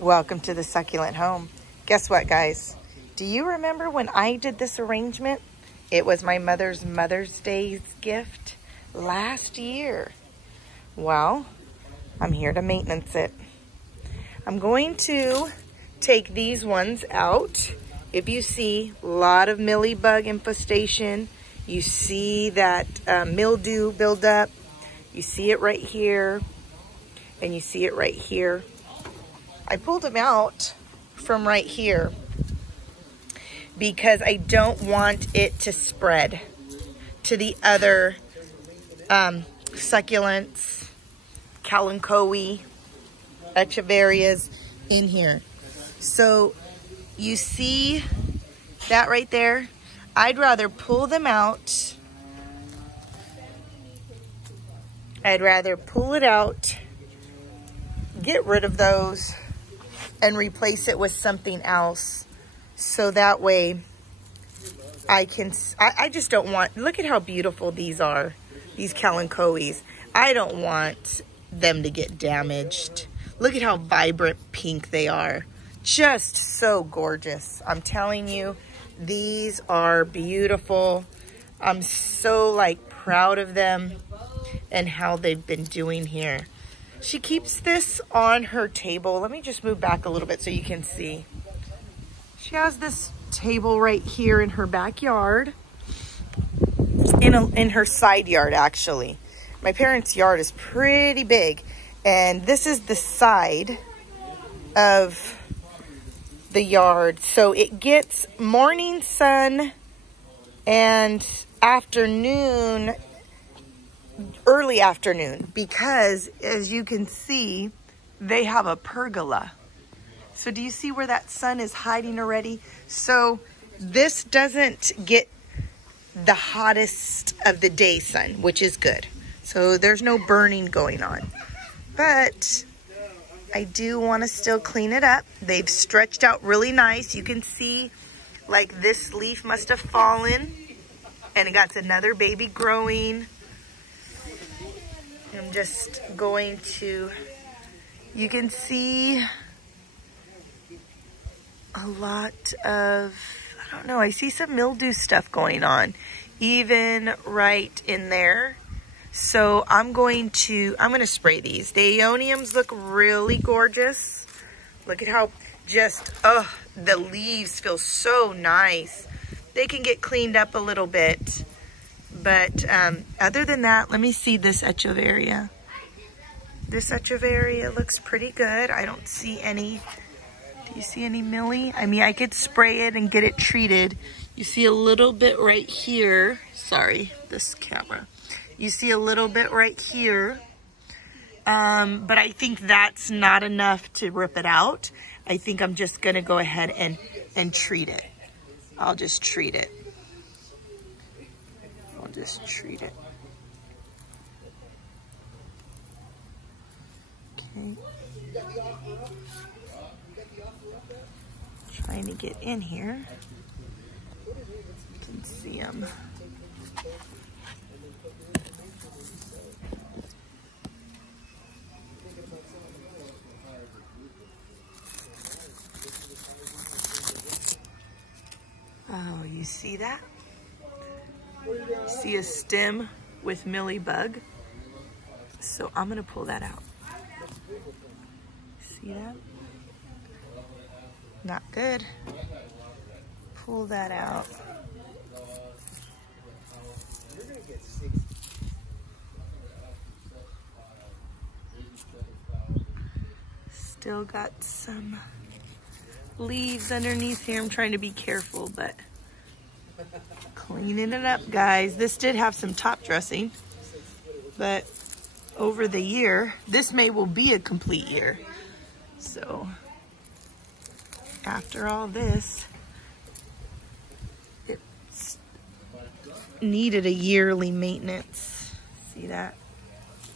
Welcome to the Succulent Home. Guess what, guys? Do you remember when I did this arrangement? It was my mother's Mother's Day gift last year. Well, I'm here to maintenance it. I'm going to take these ones out. If you see a lot of Millybug infestation, you see that mildew buildup, you see it right here, and you see it right here. I pulled them out from right here because I don't want it to spread to the other succulents, Kalanchoe, echeverias in here. So you see that right there? I'd rather pull them out. I'd rather pull it out, get rid of those, and replace it with something else. So that way I just don't want, look at how beautiful these are, these Kalanchoes. I don't want them to get damaged. Look at how vibrant pink they are. Just so gorgeous. I'm telling you, these are beautiful. I'm so proud of them and how they've been doing here. She keeps this on her table. Let me just move back a little bit so you can see. She has this table right here in her backyard, in her side yard actually. My parents' yard is pretty big, and this is the side of the yard. So it gets morning sun and afternoon, early afternoon, because as you can see, they have a pergola. So do you see where that sun is hiding already? So this doesn't get the hottest of the day sun, which is good. So there's no burning going on. But I do want to still clean it up. They've stretched out really nice. You can see this leaf must have fallen and it got another baby growing. I'm just going to, you can see a lot of, I don't know, I see some mildew stuff going on, even right in there. So I'm going to spray these. The aeoniums look really gorgeous. Look at how the leaves feel so nice. They can get cleaned up a little bit. But other than that, let me see this echeveria. This echeveria looks pretty good. I don't see any. Do you see any millie? I mean, I could spray it and get it treated. You see a little bit right here. Sorry, this camera. You see a little bit right here. But I think that's not enough to rip it out. I think I'm just going to go ahead and treat it. I'll just treat it. Just treat it. Okay. Trying to get in here. You can see them. Oh, you see that? See a stem with Millybug. So I'm gonna pull that out. See that? Not good. Pull that out. Still got some leaves underneath here. I'm trying to be careful, but cleaning it up, guys. This did have some top dressing, but over the year, this will be a complete year. So after all this, it needed a yearly maintenance. See that?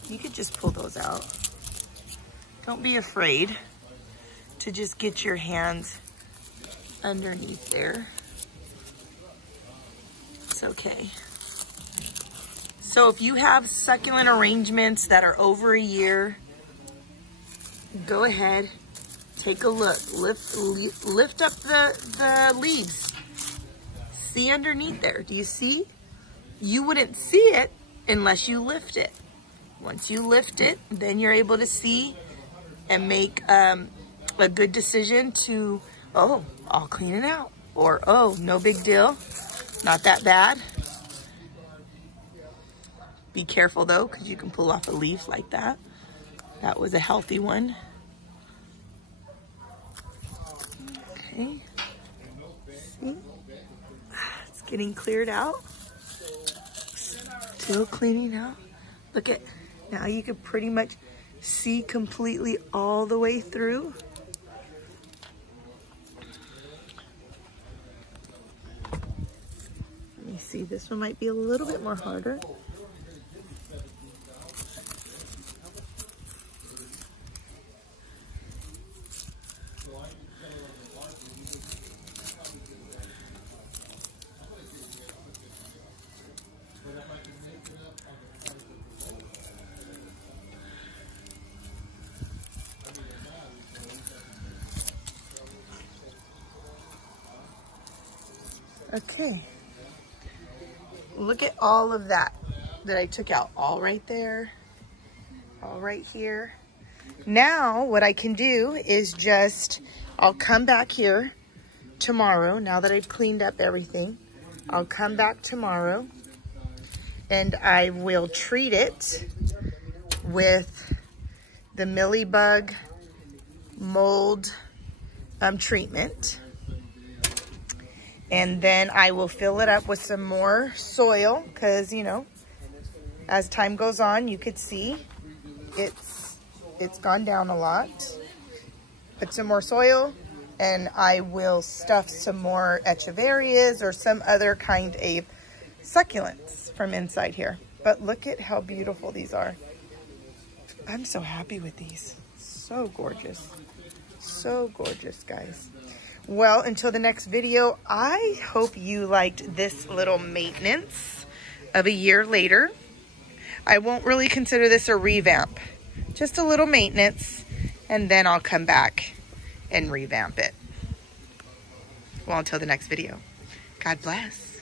You could just pull those out. Don't be afraid to just get your hands underneath there. It's okay. So if you have succulent arrangements that are over a year, go ahead, Take a look. Lift up the leaves. See underneath there. Do you see? You wouldn't see it unless you lift it. Once you lift it, then you're able to see and make a good decision to, oh, I'll clean it out. Or, oh, no big deal. Not that bad. Be careful though, because you can pull off a leaf like that. That was a healthy one. Okay. See? It's getting cleared out. Still cleaning out. Look at, now you can pretty much see completely all the way through. Let me see, this one might be a little bit more harder. Okay, look at all of that I took out. All right there, all right here. Now what I can do is just, I'll come back here tomorrow, now that I've cleaned up everything. I'll come back tomorrow and I will treat it with the Millybug mold treatment. And then I will fill it up with some more soil because, you know, as time goes on, you could see it's gone down a lot. Put some more soil and I will stuff some more echeverias or some other kind of succulents from inside here. But look at how beautiful these are. I'm so happy with these. So gorgeous. So gorgeous, guys. Well, until the next video, I hope you liked this little maintenance of a year later. I won't really consider this a revamp, just a little maintenance, and then I'll come back and revamp it. Well, until the next video, God bless.